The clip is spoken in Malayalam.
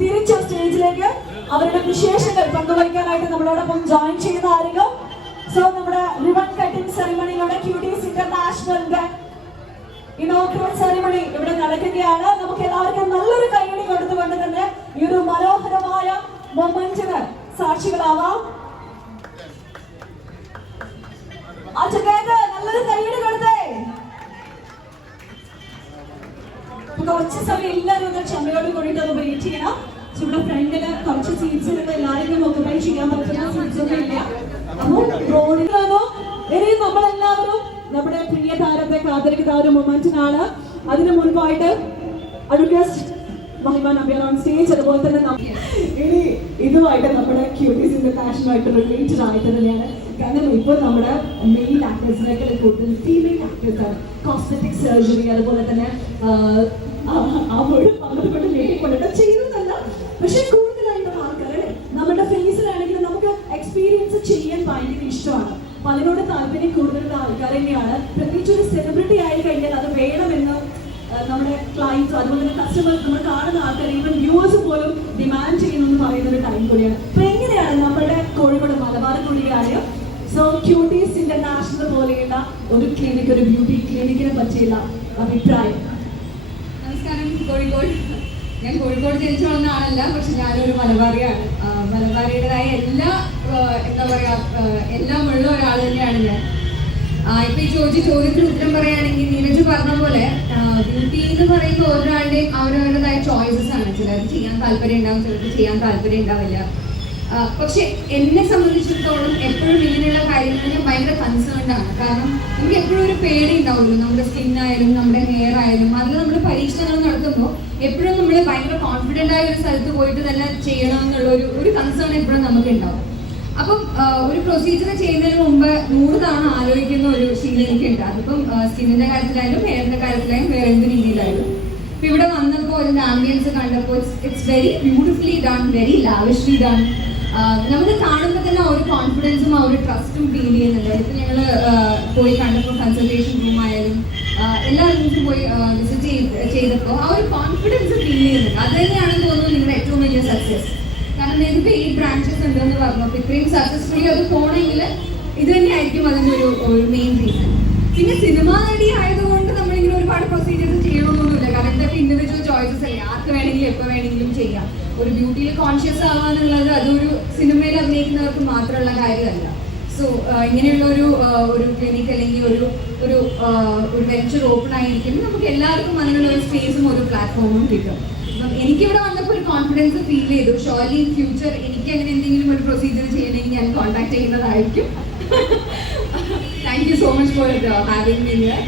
തിരിച്ച സ്റ്റേജിലേക്ക് അവരുടെ വിശേഷങ്ങൾ പങ്കുവയ്ക്കാനായിട്ട് നമ്മളോടൊപ്പം ജോയിൻ ചെയ്യുന്ന ആരെങ്കിലും. സോ നമ്മുടെ റിബൺ കട്ടിംഗ് സെറിമണിയുടെ ക്യൂട്ടീസ് ഇന്റർനാഷണലിന്റെ ഇനോഗ്രൽ സെറിമണി ഇവിടെ നടക്കുകയാണ്. നമുക്ക് എല്ലാവർക്കും നല്ലൊരു കൈയടി കൊടുത്തുകൊണ്ട് തന്നെ ഈ ഒരു മനോഹരമായ മൊമെന്റിന് സാക്ഷികളാവാം. ആ ചുക്കേക്ക് നല്ലൊരു കൈയടി കൊടുത്തേ. കുറച്ച് സമയം എല്ലാവരും ഒന്ന് ക്ഷമയോട് കൂടിയിട്ട് ഒന്ന് വെയിറ്റ് ചെയ്യണം. ഇവിടെ ഫ്രണ്ടില് കുറച്ച് സീറ്റ്സ് ഉണ്ട്, എല്ലാവരും ഓക്കുപൈ ചെയ്യാൻ പറ്റുന്ന സീറ്റ്സ് ഒന്നും ഇല്ല. അപ്പൊ റോഡിലാണോ ഇനി നമ്മളെല്ലാവരും നമ്മുടെ പ്രിയ താരത്തെ കാത്തിരിക്കുന്ന ഒരു മൊമെന്റിനാണ്. അതിനു മുൻപായിട്ട് മഹിമ നബിയ ഓൺ സ്റ്റേജ്. അതുപോലെ തന്നെ ഇനി ഇതുമായിട്ട് നമ്മുടെ ക്യൂട്ടീസ് ഇന്റർനാഷണലായിട്ട് റിലേറ്റഡ് ആയിട്ട് തന്നെയാണ്. കാരണം ഇപ്പോൾ നമ്മുടെ മെയിൽ ആക്ടേഴ്സിനേക്കാൾ കൂടുതൽ ഫീമെയിൽ ആക്ടേഴ്സാണ് കോസ്മെറ്റിക് സർജറി അതുപോലെ തന്നെ പങ്കെടുക്കൊണ്ടിട്ട് ചെയ്യുന്നതല്ല. പക്ഷെ കൂടുതലായിട്ടുള്ള ആൾക്കാർ നമ്മുടെ ഫേസിലാണെങ്കിൽ നമുക്ക് എക്സ്പീരിയൻസ് ചെയ്യാൻ ഭയങ്കര ഇഷ്ടമാണ്. പലരോട് താല്പര്യം കൂടുതലുള്ള ആൾക്കാർ തന്നെയാണ്. പ്രത്യേകിച്ച് ഒരു സെലിബ്രിറ്റി ആയി കഴിഞ്ഞാൽ അത് വേണമെന്ന് നമ്മുടെ ക്ലയൻസ് അതുപോലെ തന്നെ കസ്റ്റമേഴ്സ് നമ്മൾ കാണുന്ന ആൾക്കാർ ഈവൻ വ്യൂവേഴ്സ് പോലും ഡിമാൻഡ് ചെയ്യുന്നു പറയുന്ന ഒരു ടൈം കൂടിയാണ്. അപ്പൊ എങ്ങനെയാണ് നമ്മുടെ കോഴിക്കോട് മലബാർ കൂടിയാണ് സോ ക്യൂട്ടീസ് ഇന്റർനാഷണൽ പോലെയുള്ള ഒരു ക്ലിനിക്, ഒരു ബ്യൂട്ടി ക്ലിനിക്കിനെ പറ്റിയുള്ള അഭിപ്രായം? നമസ്കാരം. കോഴിക്കോട്, ഞാൻ കോഴിക്കോട് ജനിച്ചു വളർന്ന ആളല്ല, പക്ഷെ ഞാനൊരു മലബാറിയാണ്. മലബാറിയുടേതായ എന്താ പറയാ എല്ലാം ഉള്ള ഒരാൾ തന്നെയാണ് ഞാൻ. ഇപ്പൊ ഈ ചോദ്യത്തിന് ഉത്തരം പറയുകയാണെങ്കിൽ നീരജ് പറഞ്ഞ പോലെ ബ്യൂട്ടി എന്ന് പറയുമ്പോൾ ഓരോരാളുടെയും അവരവരുടേതായ ചോയ്സസ് ആണ്. ചിലർക്ക് ചെയ്യാൻ താല്പര്യം ഉണ്ടാവും, ചിലർക്ക് ചെയ്യാൻ താല്പര്യം ഉണ്ടാവില്ല. പക്ഷെ എന്നെ സംബന്ധിച്ചിടത്തോളം എപ്പോഴും ഇങ്ങനെയുള്ള കാര്യങ്ങൾ ഞാൻ ഭയങ്കര കൺസേൺഡ് ആണ്. കാരണം നമുക്ക് എപ്പോഴും ഒരു പേടി ഉണ്ടാവുമല്ലോ, നമ്മുടെ സ്കിന്നായാലും നമ്മുടെ ഹെയർ ആയാലും. അതിൽ നമ്മൾ പരീക്ഷണങ്ങൾ നടത്തുമ്പോൾ എപ്പോഴും നമ്മൾ ഭയങ്കര കോൺഫിഡൻ്റ് ആയ ഒരു സ്ഥലത്ത് പോയിട്ട് തന്നെ ചെയ്യണം എന്നുള്ള ഒരു കൺസേൺ എപ്പോഴും നമുക്ക് ഉണ്ടാവും. അപ്പം ഒരു പ്രൊസീജിയർ ചെയ്യുന്നതിന് മുമ്പ് 100 തവണ ആലോചിക്കുന്ന ഒരു ശീലം എനിക്കുണ്ട്. അതിപ്പം സ്കിന്നിന്റെ കാര്യത്തിലായാലും ഹെയറിന്റെ കാര്യത്തിലായാലും വേറെ എന്ത് രീതിയിലായാലും. ഇപ്പൊ ഇവിടെ വന്നപ്പോൾ ഇതിന്റെ ആംബിയൻസ് കണ്ടപ്പോൾ it's very beautifully done, very lavishly done. നമുക്ക് കാണുമ്പോൾ തന്നെ ഒരു കോൺഫിഡൻസും ആ ഒരു ട്രസ്റ്റും ഫീൽ ചെയ്യുന്നുണ്ട്. ഇപ്പൊ ഞങ്ങൾ പോയി കണ്ടപ്പോൾ കൺസൾട്ടേഷൻ റൂം ആയാലും എല്ലാ റൂംസും പോയി വിസിറ്റ് ചെയ്തപ്പോൾ ആ ഒരു കോൺഫിഡൻസ് ഫീൽ ചെയ്യുന്നുണ്ട്. അത് തന്നെയാണെന്ന് തോന്നുന്നു നിങ്ങളുടെ ഏറ്റവും വലിയ സക്സസ്. കാരണം നിങ്ങൾക്ക് 8 ബ്രാഞ്ചസ് ഉണ്ടെന്ന് പറഞ്ഞു. അപ്പോൾ ഇത്രയും സക്സസ്ഫുള്ളി അത് പോകണമെങ്കിൽ ഇത് തന്നെയായിരിക്കും അതിൻ്റെ ഒരു മെയിൻ റീസൺ. പിന്നെ സിനിമ നടി ആയതുകൊണ്ട് നമ്മളിങ്ങനെ ഒരുപാട് പ്രൊസീജിയേഴ്സ് ചെയ്യണമെന്നൊന്നുമില്ല. കാരണം ഇതൊക്കെ ഇൻഡിവിജ്വൽ ചോയ്സസ് അല്ലേ, ആർക്ക് വേണമെങ്കിലും എപ്പോൾ വേണമെങ്കിലും ചെയ്യാം. ഒരു ബ്യൂട്ടിയിൽ കോൺഷ്യസ് ആവാന്നുള്ളത് അതൊരു സിനിമയിൽ അഭിനയിക്കുന്നവർക്ക് മാത്രമുള്ള കാര്യമല്ല. സോ ഇങ്ങനെയുള്ള ഒരു ക്ലിനിക് അല്ലെങ്കിൽ ഒരു വെഞ്ചർ ഓപ്പൺ ആയിരിക്കും നമുക്ക് എല്ലാവർക്കും അതിനുള്ള ഒരു സ്പേസും ഒരു പ്ലാറ്റ്ഫോമും കിട്ടും. അപ്പം എനിക്കിവിടെ വന്നപ്പോൾ ഒരു കോൺഫിഡൻസ് ഫീൽ ചെയ്തു. ഷോർലി ഇൻ ഫ്യൂച്ചർ എനിക്ക് അങ്ങനെ എന്തെങ്കിലും ഒരു പ്രൊസീജിയർ ചെയ്യണമെങ്കിൽ ഞാൻ കോൺടാക്ട് ചെയ്യുന്നതായിരിക്കും. Thank you so much for having me here.